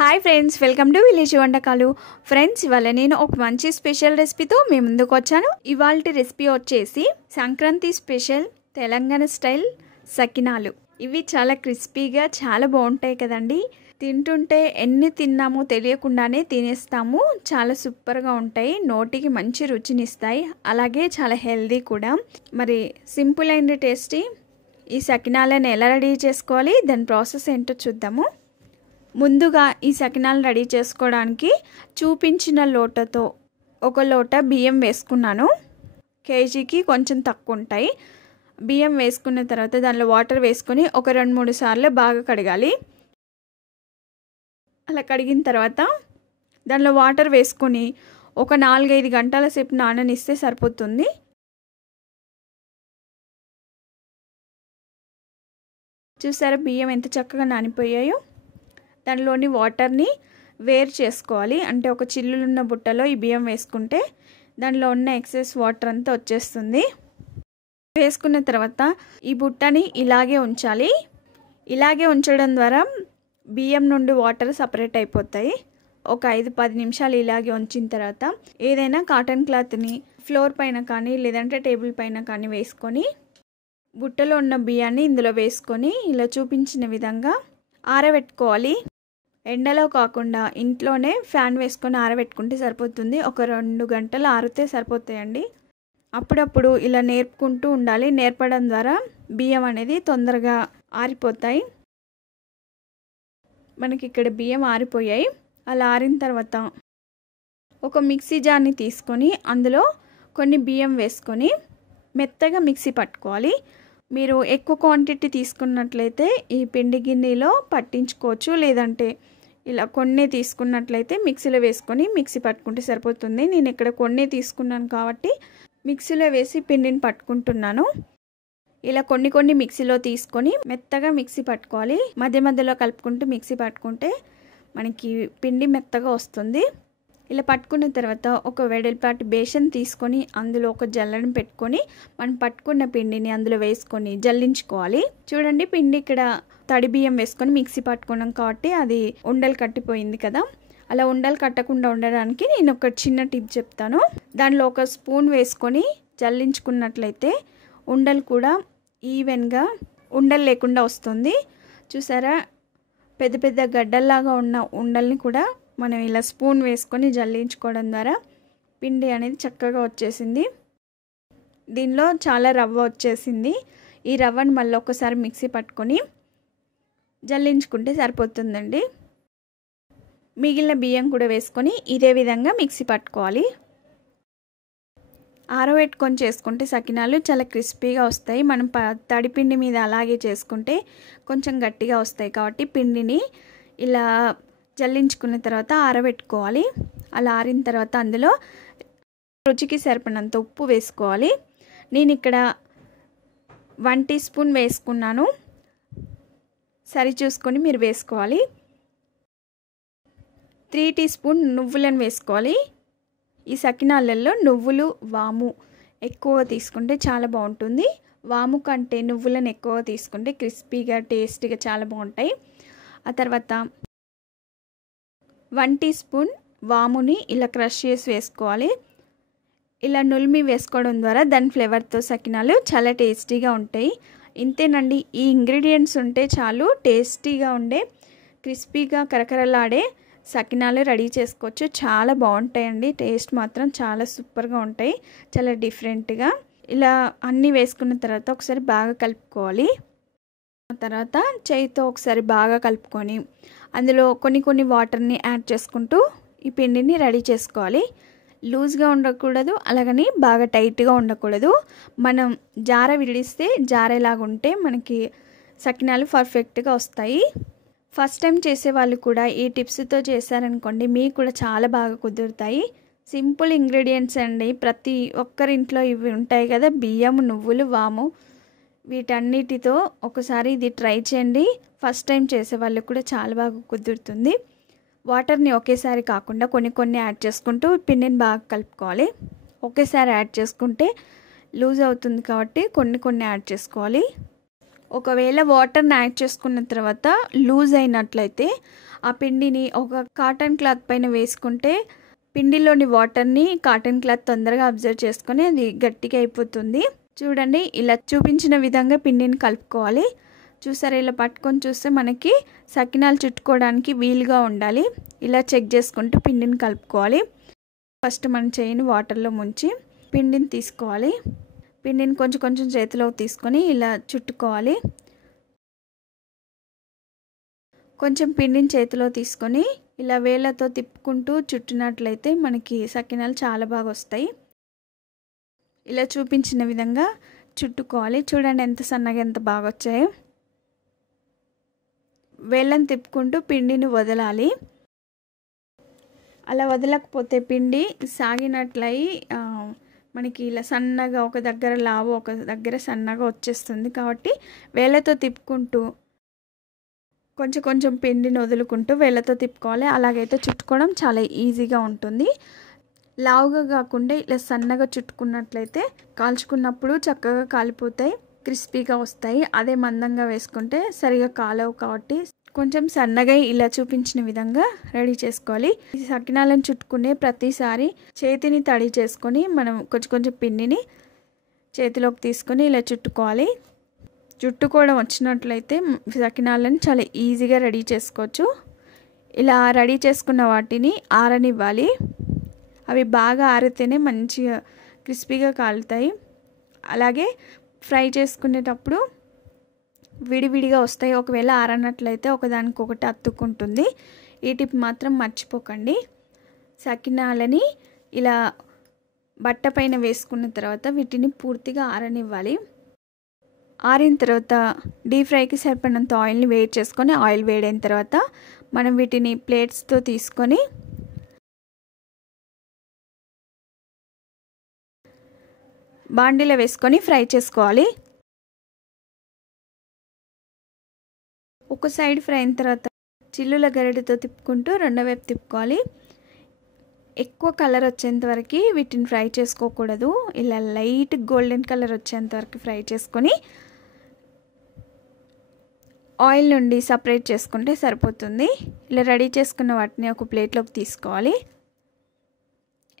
Hi friends, welcome to village వంటకాలు. Friends, ఇవాళ నేను ఒక మంచి స్పెషల్ రెసిపీతో మీ ముందుకు వచ్చాను. ఇవాళ రెసిపీ వచ్చేసి సంక్రాంతి స్పెషల్ తెలంగాణ స్టైల్ సకినాలు. ఇవి చాలా క్రిస్పీగా చాలా బాగుంటాయి కదండి. తింటుంటే ఎన్ని తిన్నామో తెలియకుండానే తినేస్తాము. చాలా సూపర్గా ఉంటాయి, నోటికి మంచి రుచినిస్తాయి, అలాగే చాలా హెల్దీ కూడా. మరి సింపుల్ అండ్ టేస్టీ ఈ సకినాలను ఎలా రెడీ చేసుకోవాలి, దాని ప్రాసెస్ ఏంటో చూద్దాము. ముందుగా ఈ సకినాలు రెడీ చేసుకోవడానికి చూపించిన లోటతో ఒక లోట బియ్యం వేసుకున్నాను. కేజీకి కొంచెం తక్కువ ఉంటాయి. బియ్యం వేసుకున్న తర్వాత దానిలో వాటర్ వేసుకొని ఒక 2-3 సార్లు బాగా కడగాలి. అలా కడిగిన తర్వాత దానిలో వాటర్ వేసుకొని ఒక 4-5 గంటల సేపు నాననిస్తే సరిపోతుంది. చూసారా బియ్యం ఎంత చక్కగా నానిపోయాయో. దానిలోని వాటర్ని వేరు చేసుకోవాలి. అంటే ఒక చిల్లులున్న బుట్టలో ఈ బియ్యం వేసుకుంటే దానిలో ఉన్న ఎక్సెస్ వాటర్ అంతా వచ్చేస్తుంది. వేసుకున్న తర్వాత ఈ బుట్టని ఇలాగే ఉంచాలి. ఇలాగే ఉంచడం ద్వారా బియ్యం నుండి వాటర్ సపరేట్ అయిపోతాయి. ఒక 5-10 నిమిషాలు ఇలాగే ఉంచిన తర్వాత ఏదైనా కాటన్ క్లాత్ని ఫ్లోర్ పైన కానీ లేదంటే టేబుల్ పైన కానీ వేసుకొని బుట్టలో ఉన్న బియ్యాన్ని ఇందులో వేసుకొని ఇలా చూపించిన విధంగా ఆరబెట్టుకోవాలి. ఎండలో కాకుండా ఇంట్లోనే ఫ్యాన్ వేసుకొని ఆరబెట్టుకుంటే సరిపోతుంది. ఒక 2 గంటలు ఆరితే సరిపోతాయండి. అప్పుడప్పుడు ఇలా నేర్పుకుంటూ ఉండాలి. నేర్పడం ద్వారా బియ్యం అనేది తొందరగా ఆరిపోతాయి. మనకి ఇక్కడ బియ్యం ఆరిపోయాయి. అలా ఆరిన తర్వాత ఒక మిక్సీ జార్ని తీసుకొని అందులో కొన్ని బియ్యం వేసుకొని మెత్తగా మిక్సీ పట్టుకోవాలి. మీరు ఎక్కువ క్వాంటిటీ తీసుకున్నట్లయితే ఈ పిండి గిన్నెలో పట్టించుకోవచ్చు, లేదంటే ఇలా కొన్ని తీసుకున్నట్లయితే మిక్సీలో వేసుకొని మిక్సీ పట్టుకుంటే సరిపోతుంది. నేను ఇక్కడ కొన్ని తీసుకున్నాను కాబట్టి మిక్సీలో వేసి పిండిని పట్టుకుంటున్నాను. ఇలా కొన్ని మిక్సీలో తీసుకొని మెత్తగా మిక్సీ పట్టుకోవాలి. మధ్య మధ్యలో కలుపుకుంటూ మిక్సీ పట్టుకుంటే మనకి పిండి మెత్తగా వస్తుంది. ఇలా పట్టుకున్న తర్వాత ఒక వెడల్పాటి బేషన్ తీసుకొని అందులో ఒక జల్లెడను పెట్టుకొని మనం పట్టుకున్న పిండిని అందులో వేసుకొని జల్లించుకోవాలి. చూడండి, పిండి ఇక్కడ తడి బియ్యం వేసుకొని మిక్సీ పట్టుకున్నాం కాబట్టి అది ఉండలు కట్టిపోయింది కదా. అలా ఉండలు కట్టకుండా ఉండడానికి నేను ఒక చిన్న టిప్ చెప్తాను. దానిలో ఒక స్పూన్ వేసుకొని జల్లించుకున్నట్లయితే ఉండలు కూడా ఈవెన్గా ఉండలు లేకుండా వస్తుంది. చూసారా, పెద్ద పెద్ద గడ్డల్లాగా ఉన్న ఉండల్ని కూడా మనం ఇలా స్పూన్ వేసుకొని జల్లించుకోవడం ద్వారా పిండి అనేది చక్కగా వచ్చేసింది. దీనిలో చాలా రవ్వ వచ్చేసింది. ఈ రవ్వను మళ్ళీ ఒకసారి మిక్సీ పట్టుకొని జల్లించుకుంటే సరిపోతుందండి. మిగిలిన బియ్యం కూడా వేసుకొని ఇదే విధంగా మిక్సీ పట్టుకోవాలి. ఆరబెట్టుకొని చేసుకుంటే సకినాలు చాలా క్రిస్పీగా వస్తాయి. మనం తడిపిండి మీద అలాగే చేసుకుంటే కొంచెం గట్టిగా వస్తాయి. కాబట్టి పిండిని ఇలా జల్లించుకున్న తర్వాత ఆరబెట్టుకోవాలి. అలా ఆరిన తర్వాత అందులో రుచికి సరిపడినంత ఉప్పు వేసుకోవాలి. నేను ఇక్కడ 1 టీ స్పూన్ వేసుకున్నాను. సరి చూసుకొని మీరు వేసుకోవాలి. 3 టీ స్పూన్ నువ్వులను వేసుకోవాలి. ఈ సకినాలలో నువ్వులు, వాము ఎక్కువ తీసుకుంటే చాలా బాగుంటుంది. వాము కంటే నువ్వులను ఎక్కువ తీసుకుంటే క్రిస్పీగా టేస్టీగా చాలా బాగుంటాయి. ఆ తర్వాత 1 టీ స్పూన్ వాముని ఇలా క్రష్ చేసి వేసుకోవాలి. ఇలా నులిమి వేసుకోవడం ద్వారా దాని ఫ్లేవర్తో సకినాలు చాలా టేస్టీగా ఉంటాయి. ఇంతేనండి, ఈ ఇంగ్రీడియంట్స్ ఉంటే చాలు టేస్టీగా ఉండే క్రిస్పీగా కరకరలాడే సకినాలు రెడీ చేసుకోవచ్చు. చాలా బాగుంటాయండి. టేస్ట్ మాత్రం చాలా సూపర్గా ఉంటాయి, చాలా డిఫరెంట్గా. ఇలా అన్నీ వేసుకున్న తర్వాత ఒకసారి బాగా కలుపుకోవాలి. తర్వాత చేయితో ఒకసారి బాగా కలుపుకొని అందులో కొన్ని వాటర్ని యాడ్ చేసుకుంటూ ఈ పిండిని రెడీ చేసుకోవాలి. లూజ్గా ఉండకూడదు, అలాగని బాగా టైట్గా ఉండకూడదు. మనం జార విడిస్తే జారేలాగా ఉంటే మనకి సకినాలు పర్ఫెక్ట్గా వస్తాయి. ఫస్ట్ టైం చేసే వాళ్ళు కూడా ఈ టిప్స్తో చేశారనుకోండి, మీకు కూడా చాలా బాగా కుదురుతాయి. సింపుల్ ఇంగ్రీడియంట్స్ అండి. ప్రతి ఒక్కరింట్లో ఇవి ఉంటాయి కదా, బియ్యం, నువ్వులు, వాము. వీటన్నిటితో ఒకసారి ఇది ట్రై చేయండి. ఫస్ట్ టైం చేసే వాళ్ళకి కూడా చాలా బాగా కుదురుతుంది. వాటర్ని ఒకేసారి కాకుండా కొన్ని యాడ్ చేసుకుంటూ పిండిని బాగా కలుపుకోవాలి. ఒకేసారి యాడ్ చేసుకుంటే లూజ్ అవుతుంది కాబట్టి కొన్ని యాడ్ చేసుకోవాలి. ఒకవేళ వాటర్ని యాడ్ చేసుకున్న తర్వాత లూజ్ అయినట్లయితే ఆ పిండిని ఒక కాటన్ క్లాత్ పైన వేసుకుంటే పిండిలోని వాటర్ని కాటన్ క్లాత్ తొందరగా అబ్జర్వ్ చేసుకొని అది గట్టిగా అయిపోతుంది. చూడండి, ఇలా చూపించిన విధంగా పిండిని కలుపుకోవాలి. చూసారా, ఇలా పట్టుకొని చూస్తే మనకి సకినాలు చుట్టుకోవడానికి వీలుగా ఉండాలి. ఇలా చెక్ చేసుకుంటూ పిండిని కలుపుకోవాలి. ఫస్ట్ మన చేయిని వాటర్లో ముంచి పిండిని తీసుకోవాలి. పిండిని కొంచెం కొంచెం చేతిలోకి తీసుకొని ఇలా చుట్టుకోవాలి. కొంచెం పిండిని చేతిలో తీసుకొని ఇలా వేళ్ళతో తిప్పుకుంటూ చుట్టినట్లయితే మనకి సకినాలు చాలా బాగా వస్తాయి. ఇలా చూపించిన విధంగా చుట్టుకోవాలి. చూడండి ఎంత సన్నగా ఎంత బాగా వచ్చాయో. వేళ్ళని తిప్పుకుంటూ పిండిని వదలాలి. అలా వదలకపోతే పిండి సాగినట్లయి మనకి ఇలా సన్నగా ఒక దగ్గర లావు ఒక దగ్గర సన్నగా వచ్చేస్తుంది. కాబట్టి వేళ్ళతో తిప్పుకుంటూ కొంచెం కొంచెం పిండిని వదులుకుంటూ వేళ్ళతో తిప్పుకోవాలి. అలాగైతే చుట్టుకోవడం చాలా ఈజీగా ఉంటుంది. లావుగా కాకుండా ఇలా సన్నగా చుట్టుకున్నట్లయితే కాల్చుకున్నప్పుడు చక్కగా కాలిపోతాయి, క్రిస్పీగా వస్తాయి. అదే మందంగా వేసుకుంటే సరిగా కాలవు. కాబట్టి కొంచెం సన్నగా ఇలా చూపించిన విధంగా రెడీ చేసుకోవాలి. ఈ సకినాలను చుట్టుకునే ప్రతిసారి చేతిని తడి చేసుకొని మనం కొంచెం కొంచెం పిండిని చేతిలోకి తీసుకొని ఇలా చుట్టుకోవాలి. చుట్టుకోవడం వచ్చినట్లయితే సకినాలను చాలా ఈజీగా రెడీ చేసుకోవచ్చు. ఇలా రెడీ చేసుకున్న వాటిని ఆరనివ్వాలి. అవి బాగా ఆరితేనే మంచిగా క్రిస్పీగా కాలుతాయి. అలాగే ఫ్రై చేసుకునేటప్పుడు విడివిడిగా వస్తాయి. ఒకవేళ ఆరనట్లయితే ఒకదానికొకటి అతుక్కుంటుంది. ఈ టిప్ మాత్రం మర్చిపోకండి. సకినాలని ఇలా బట్ట పైన వేసుకున్న తర్వాత వీటిని పూర్తిగా ఆరనివ్వాలి. ఆరిన తర్వాత డీప్ ఫ్రైకి సరిపడినంత ఆయిల్ని వేడి చేసుకొని ఆయిల్ వేడైన తర్వాత మనం వీటిని ప్లేట్స్తో తీసుకొని బాండీలో వేసుకొని ఫ్రై చేసుకోవాలి. ఒక సైడ్ ఫ్రై అయిన తర్వాత చిల్లుల గరిటెతో తిప్పుకుంటూ రెండో వైపు తిప్పుకోవాలి. ఎక్కువ కలర్ వచ్చేంత వరకు వీటిని ఫ్రై చేసుకోకూడదు. ఇలా లైట్ గోల్డెన్ కలర్ వచ్చేంత వరకు ఫ్రై చేసుకొని ఆయిల్ నుండి సపరేట్ చేసుకుంటే సరిపోతుంది. ఇలా రెడీ చేసుకున్న వాటిని ఒక ప్లేట్లోకి తీసుకోవాలి.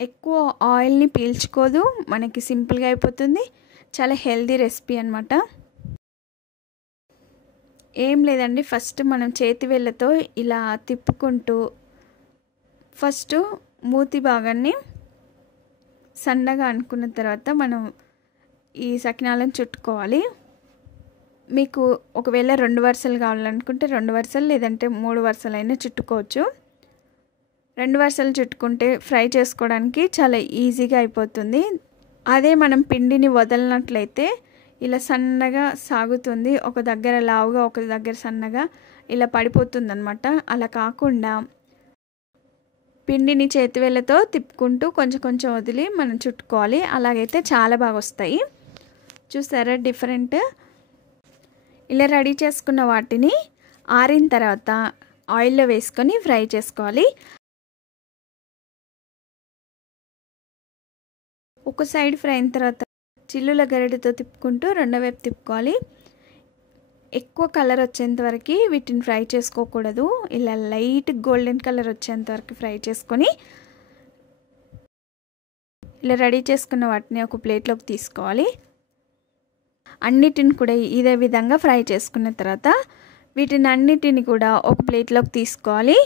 ఎక్కువ ఆయిల్ని పీల్చుకోదు, మనకి సింపుల్గా అయిపోతుంది. చాలా హెల్దీ రెసిపీ అన్నమాట. ఏం లేదండి, ఫస్ట్ మనం చేతి వేళ్ళతో ఇలా తిప్పుకుంటూ ఫస్ట్ మూతి భాగాన్ని సన్నగా అనుకున్న తర్వాత మనం ఈ సకినాలను చుట్టుకోవాలి. మీకు ఒకవేళ 2 వరుసలు కావాలనుకుంటే 2 వరుసలు, లేదంటే 3 వరుసలు అయినా చుట్టుకోవచ్చు. 2 వరుసలు చుట్టుకుంటే ఫ్రై చేసుకోవడానికి చాలా ఈజీగా అయిపోతుంది. అదే మనం పిండిని వదలనట్లయితే ఇలా సన్నగా సాగుతుంది. ఒక దగ్గర లావుగా ఒక దగ్గర సన్నగా ఇలా పడిపోతుంది అన్నమాట. అలా కాకుండా పిండిని చేతివేళ్ళతో తిప్పుకుంటూ కొంచెం కొంచెం వదిలి మనం చుట్టుకోవాలి. అలాగైతే చాలా బాగా వస్తాయి. చూసారా డిఫరెంట్. ఇలా రెడీ చేసుకున్న వాటిని ఆరిన తర్వాత ఆయిల్లో వేసుకొని ఫ్రై చేసుకోవాలి. ఒక సైడ్ ఫ్రై అయిన తర్వాత చిల్లుల గరిటెతో తిప్పుకుంటూ రెండో వైపు తిప్పుకోవాలి. ఎక్కువ కలర్ వచ్చేంత వరకు వీటిని ఫ్రై చేసుకోకూడదు. ఇలా లైట్ గోల్డెన్ కలర్ వచ్చేంత వరకు ఫ్రై చేసుకొని ఇలా రెడీ చేసుకున్న వాటిని ఒక ప్లేట్లోకి తీసుకోవాలి. అన్నిటిని కూడా ఇదే విధంగా ఫ్రై చేసుకున్న తర్వాత వీటిని అన్నిటిని కూడా ఒక ప్లేట్లోకి తీసుకోవాలి.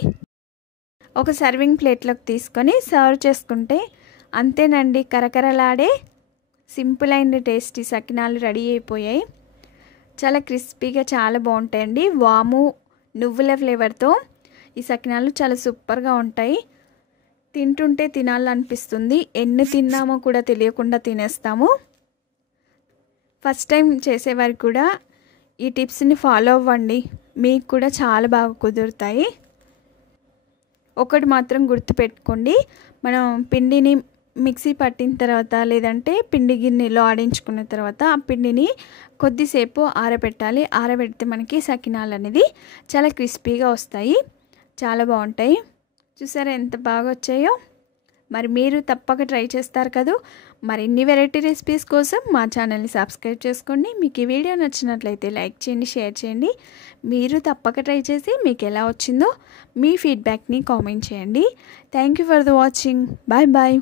ఒక సర్వింగ్ ప్లేట్లోకి తీసుకొని సర్వ్ చేసుకుంటే అంతేనండి, కరకరలాడే simple and tasty sakinalu ready అయిపోయాయి. చాలా క్రిస్పీగా చాలా బాగుంటాయండి. వాము నువ్వుల ఫ్లేవర్తో ఈ సకినాలు చాలా సూపర్గా ఉంటాయి. తింటుంటే తినాలనిపిస్తుంది. ఎన్ని తిన్నామో కూడా తెలియకుండా తినేస్తాము. ఫస్ట్ టైం చేసేవారు కూడా ఈ టిప్స్ని ఫాలో అవ్వండి, మీకు కూడా చాలా బాగా కుదురుతాయి. ఒకటి మాత్రం గుర్తుపెట్టుకోండి, మనం పిండిని మిక్సీ పట్టిన తర్వాత లేదంటే పిండి గిన్నెలో ఆడించుకున్న తర్వాత ఆ పిండిని కొద్దిసేపు ఆరబెట్టాలి. ఆరబెడితే మనకి సకినాలు అనేది చాలా క్రిస్పీగా వస్తాయి, చాలా బాగుంటాయి. చూసారా ఎంత బాగా వచ్చాయో. మరి మీరు తప్పక ట్రై చేస్తారు కదా. మరిన్ని వెరైటీ రెసిపీస్ కోసం మా ఛానల్ని సబ్స్క్రైబ్ చేసుకోండి. మీకు ఈ వీడియో నచ్చినట్లయితే లైక్ చేయండి, షేర్ చేయండి. మీరు తప్పక ట్రై చేసి మీకు ఎలా వచ్చిందో మీ ఫీడ్బ్యాక్ని కామెంట్ చేయండి. Thank you for the watching. Bye bye.